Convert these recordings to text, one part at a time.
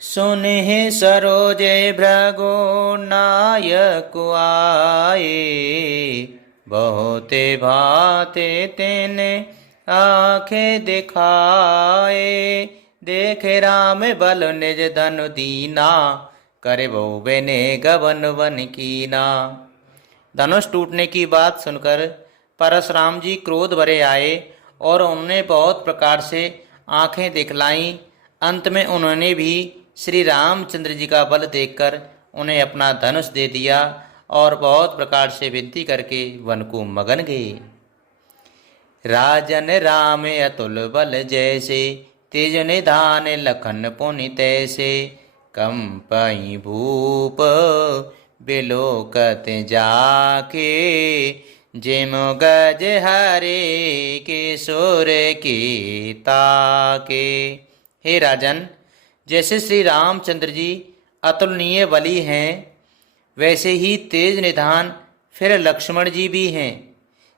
सुनिहि सरोजे भृगु नायक आए। बहुते भाते तेने आंखें दिखाए। देखे राम बल निज धनु दीना। करे बहु बेने गवन वन कीना। धनुष टूटने की बात सुनकर परशुराम जी क्रोध भरे आए और उन्होंने बहुत प्रकार से आंखें दिखलाईं। अंत में उन्होंने भी श्री रामचंद्र जी का बल देखकर उन्हें अपना धनुष दे दिया और बहुत प्रकार से विनती करके वन को मगन गए। राजन राम अतुल बल जैसे। तेज निधान लखन पुनि तैसे। कंपई भूप बिलोकत जाके। जिम गज हरे किशोर की ताके। हे राजन, जैसे श्री रामचंद्र जी अतुलनीय बली हैं, वैसे ही तेज निधान फिर लक्ष्मण जी भी हैं,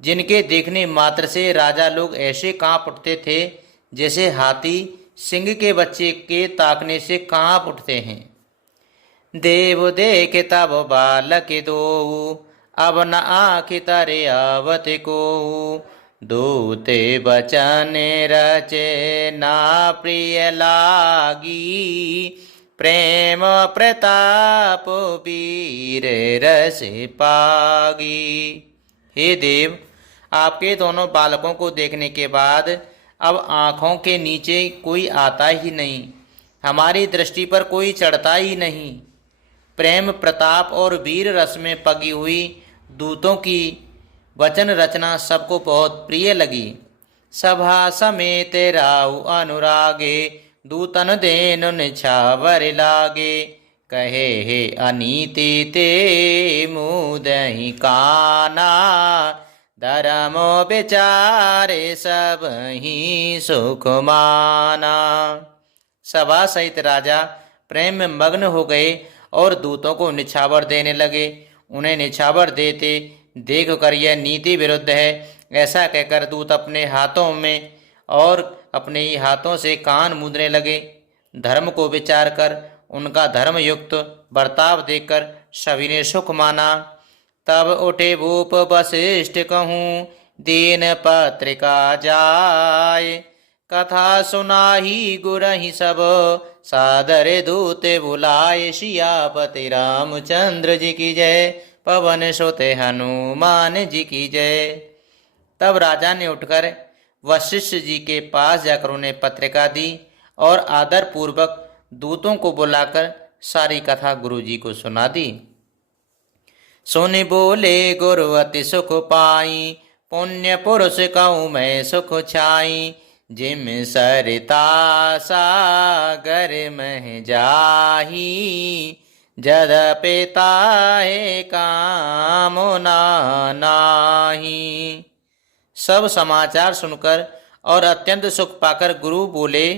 जिनके देखने मात्र से राजा लोग ऐसे कांप उठते थे जैसे हाथी सिंह के बच्चे के ताकने से कांप उठते हैं। देव देख तब बालक दो। अब न आखि तरे आवत को। दूते बचन रचे ना प्रिय लागी। प्रेम प्रताप वीर रस पागी। हे देव, आपके दोनों बालकों को देखने के बाद अब आँखों के नीचे कोई आता ही नहीं, हमारी दृष्टि पर कोई चढ़ता ही नहीं। प्रेम प्रताप और वीर रस में पगी हुई दूतों की वचन रचना सबको बहुत प्रिय लगी। सभा समेत राउ अनुरागे। दूतन देन निछावर लागे। कहे हे अनीति ते मुदहि काना। धर्म विचारे सब ही सुख माना। सभा सहित राजा प्रेम में मग्न हो गए और दूतों को निछावर देने लगे। उन्हें निछावर देते देख कर यह नीति विरुद्ध है ऐसा कहकर दूत अपने हाथों में और अपने ही हाथों से कान मूंदने लगे। धर्म को विचार कर उनका धर्मयुक्त बर्ताव देखकर सभी ने सुख माना। तब उठे भूप वशिष्ठ कहूँ दीन पत्रिका जाय। कथा सुनाही गुरहि सब सादर दूत बुलाए। सियापति रामचंद्र जी की जय। पवन सुत हनुमान जी की जय। तब राजा ने उठकर वशिष्ठ जी के पास जाकर उन्हें पत्रिका दी और आदर पूर्वक दूतों को बुलाकर सारी कथा गुरु जी को सुना दी। सुनि बोले गुरु अति सुख पाई। पुण्य पुरुष कहूँ मैं सुख छाई। जिम सरिता सागर मह जाही। जद पिता है कामना नाही। सब समाचार सुनकर और अत्यंत सुख पाकर गुरु बोले,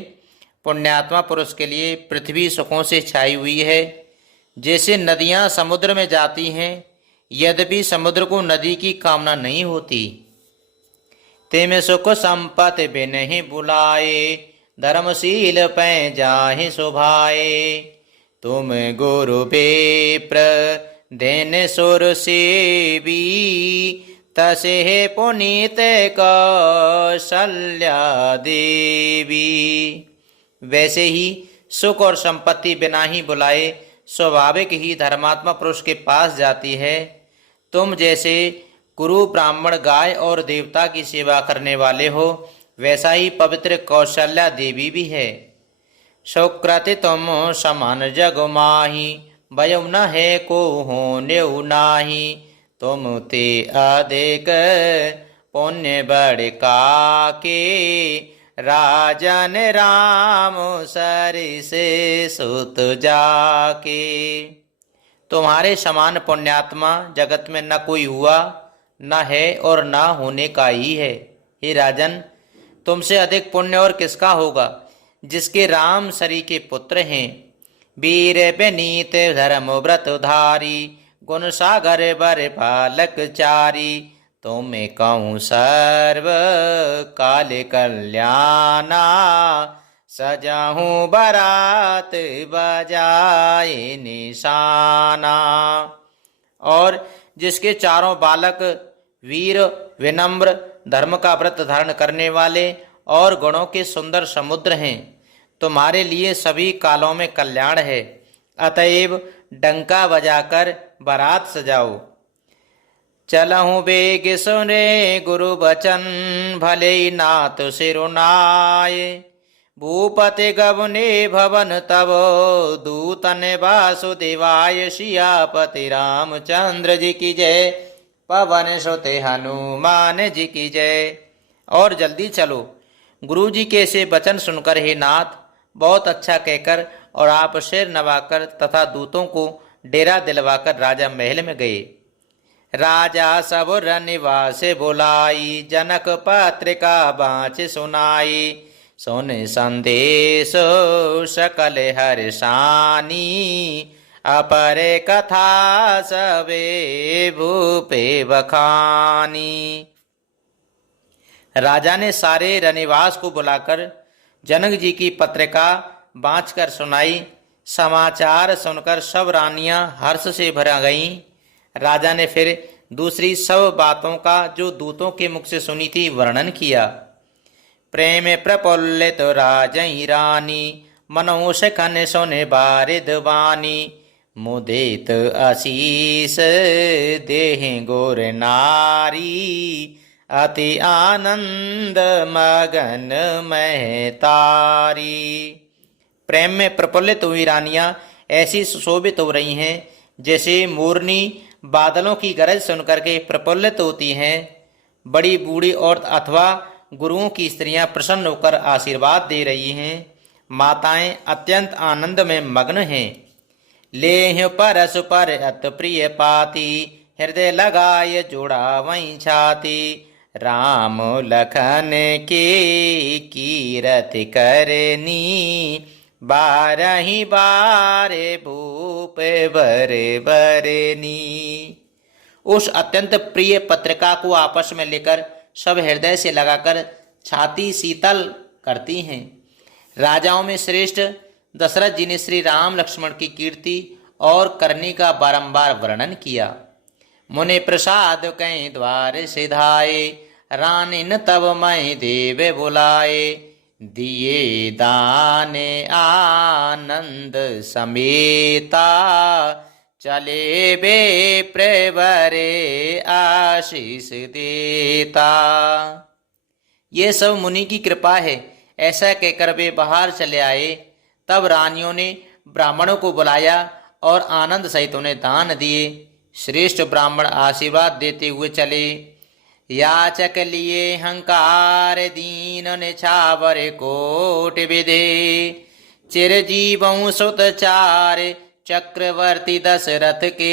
पुण्यात्मा पुरुष के लिए पृथ्वी सुखों से छाई हुई है। जैसे नदियां समुद्र में जाती हैं, यद्यपि समुद्र को नदी की कामना नहीं होती। तेमें सुख संपत्ति बिनहि बुलाए। धर्मशील पै जाहि सुभाए। तुम गुरु विप्र देन सुर सेवी। तसे पुनीत कौशल्या देवी। वैसे ही सुख और संपत्ति बिना ही बुलाए स्वाभाविक ही धर्मात्मा पुरुष के पास जाती है। तुम जैसे गुरु ब्राह्मण गाय और देवता की सेवा करने वाले हो, वैसा ही पवित्र कौशल्या देवी भी है। सुकृति तुम समान जग माही। भय न है को हो नेउ नाही। तुम ते अधिक पुण्य बड़ काके। राजन राम सरिस सुत जाके। तुम्हारे समान पुण्यात्मा जगत में न कोई हुआ, न है और न होने का ही है। हे राजन, तुमसे अधिक पुण्य और किसका होगा, जिसके राम सरी के पुत्र हैं। वीर विनीत धर्म व्रत धारी। गुण सागर बर बालक चारी। तुम्हें कहूँ सर्व काल कल्याणा। सजाहूँ बारात बजाए निशाना। और जिसके चारों बालक वीर, विनम्र, धर्म का व्रत धारण करने वाले और गुणों के सुंदर समुद्र हैं, तुम्हारे लिए सभी कालों में कल्याण है। अतएव डंका बजाकर बारात सजाओ। चलहूँ बेग सुने गुरु बचन, भले ही नाथ सिरुनाए। भूपति गवने भवन तब, दूतन वासुदेवाय। सियापति रामचंद्र जी की जय, पवन सुत हनुमान जी की जय। और जल्दी चलो। गुरु जी के ऐसे वचन सुनकर हे नाथ बहुत अच्छा कहकर और आप सिर नवाकर तथा दूतों को डेरा दिलवाकर राजा महल में गए। राजा सब निवास बुलाई, जनक पत्रिका बाँच सुनाई। सुन संदेश सकल हर्षानी, अपर कथा सबे भूपे बखानी। राजा ने सारे रनिवास को बुलाकर जनक जी की पत्रिका बाँचकर सुनाई। समाचार सुनकर सब रानियां हर्ष से भरा गईं। राजा ने फिर दूसरी सब बातों का जो दूतों के मुख से सुनी थी वर्णन किया। प्रेम प्रफुल्लित राजई रानी, मनोष खन सुने बारिद वानी। मुदित आशीष देह गोर नारी, अति आनंद मगन महतारी। प्रेम में प्रफुल्लित हुई रानियां ऐसी सुशोभित हो रही हैं जैसे मोरनी बादलों की गरज सुनकर के प्रफुल्लित होती हैं। बड़ी बूढ़ी औरत अथवा गुरुओं की स्त्रियां प्रसन्न होकर आशीर्वाद दे रही हैं। माताएं अत्यंत आनंद में मग्न हैं। लेह परस पर अत प्रिय पाती, हृदय लगाय जोड़ा वहीं छाती। राम लखन के कीरति करनी, बारही बारे भूप बरे बरनी। उस अत्यंत प्रिय पत्रिका को आपस में लेकर सब हृदय से लगाकर छाती शीतल करती हैं। राजाओं में श्रेष्ठ दशरथ जी ने श्री राम लक्ष्मण की कीर्ति और करनी का बारंबार वर्णन किया। मुनि प्रसाद कहीं द्वार सिधाए, रानिन तब मैं देव बुलाए। दिए दान आनंद समेता, चले बे प्रवरे आशीष देता। ये सब मुनि की कृपा है। ऐसा कहकर वे बाहर चले आए। तब रानियों ने ब्राह्मणों को बुलाया और आनंद सहित उन्हें दान दिए। श्रेष्ठ ब्राह्मण आशीर्वाद देते हुए चले। याचक लिए हंकार दीन निछावर कोट विधे, चिरजीवं सुत चार चक्रवर्ती दशरथ के।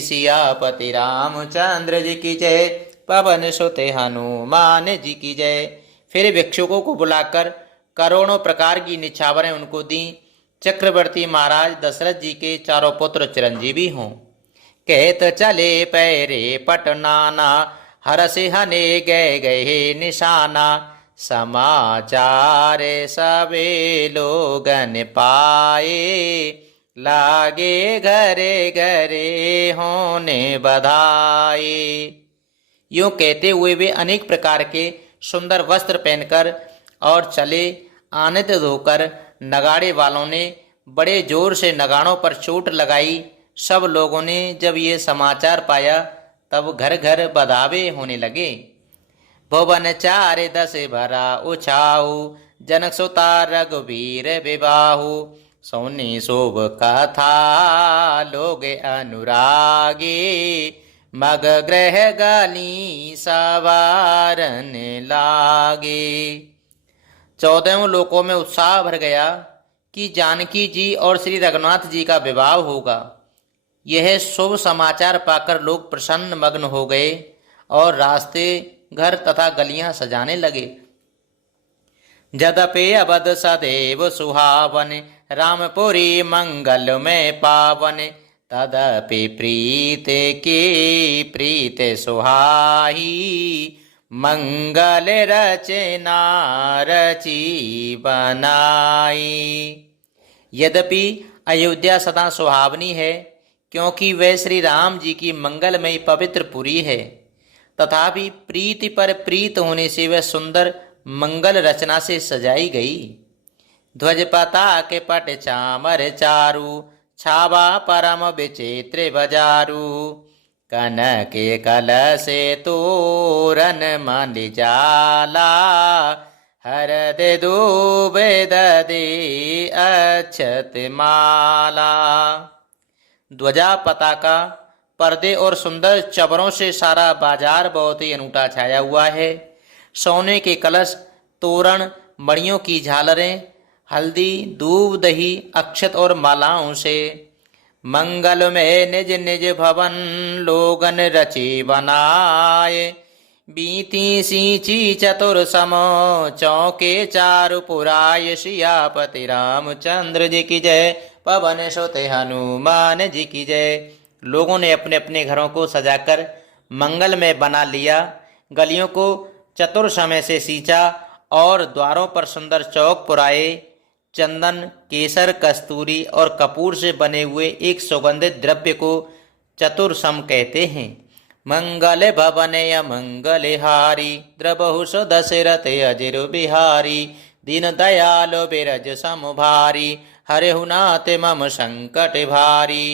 सियापति रामचंद्र जी की जय, पवन सुत हनुमान जी की जय। फिर भिक्षुकों को बुलाकर करोड़ों प्रकार की निछावरें उनको दी। चक्रवर्ती महाराज दशरथ जी के चारों पुत्र चिरंजीवी हों। कहत चले पैरे पटनाना, हरसि हने गए गए निशाना। समाचार सबे लोगन पाए, लागे घरे घरे होने बधाई। यूं कहते हुए वे अनेक प्रकार के सुंदर वस्त्र पहनकर और चले। आनंद होकर नगाड़े वालों ने बड़े जोर से नगाड़ों पर चोट लगाई। सब लोगों ने जब ये समाचार पाया तब घर घर बधावे होने लगे। भुवन चारे दस भरा उछाऊ, जनक सुता रघुवीर विबाहु। सोनी शोभ कथा लोग अनुरागे, मग ग्रह गाली सवारन लागे। 14 लोकों में उत्साह भर गया कि जानकी जी और श्री रघुनाथ जी का विवाह होगा। यह शुभ समाचार पाकर लोग प्रसन्न मग्न हो गए और रास्ते, घर तथा गलियां सजाने लगे। जदपि अवध सदैव सुहावन, रामपुरी मंगल में पावन। तदपि प्रीत की प्रीत सुहाही, मंगल रचना रची बनाई। यद्यपि अयोध्या सदा सुहावनी है, क्योंकि वह श्री राम जी की मंगलमयी पवित्र पुरी है, तथापि प्रीति पर प्रीत होने से वह सुंदर मंगल रचना से सजाई गई। ध्वज पताके पट चामर चारु, छावा परम विचित्र बजारू। कनके कलशे तोरण मणिजाला, हरदि दूबे ददि अक्षत माला। ध्वजा, पताका, पर्दे और सुंदर चबरों से सारा बाजार बहुत ही अनूठा छाया हुआ है। सोने के कलश, तोरण, मणियों की झालरें, हल्दी, दूब, दही, अक्षत और मालाओं से मंगल में निज निज भवन लोगन रची बनाए। बीती सींची चतुर सम चौके चारु पुराय। सियापति रामचंद्र जी की जय, पवन सुत हनुमान जी की जय। लोगों ने अपने अपने घरों को सजाकर मंगल में बना लिया, गलियों को चतुर समय से सींचा और द्वारों पर सुंदर चौक पुराए। चंदन, केसर, कस्तूरी और कपूर से बने हुए एक सुगंधित द्रव्य को चतुर्सम कहते हैं। मंगल भवन मंगल हारी, द्रबहु दशरथ अजिर बिहारी। दीन दयाल बिरज सम भारी, हरिहु नाथ मम संकट भारी।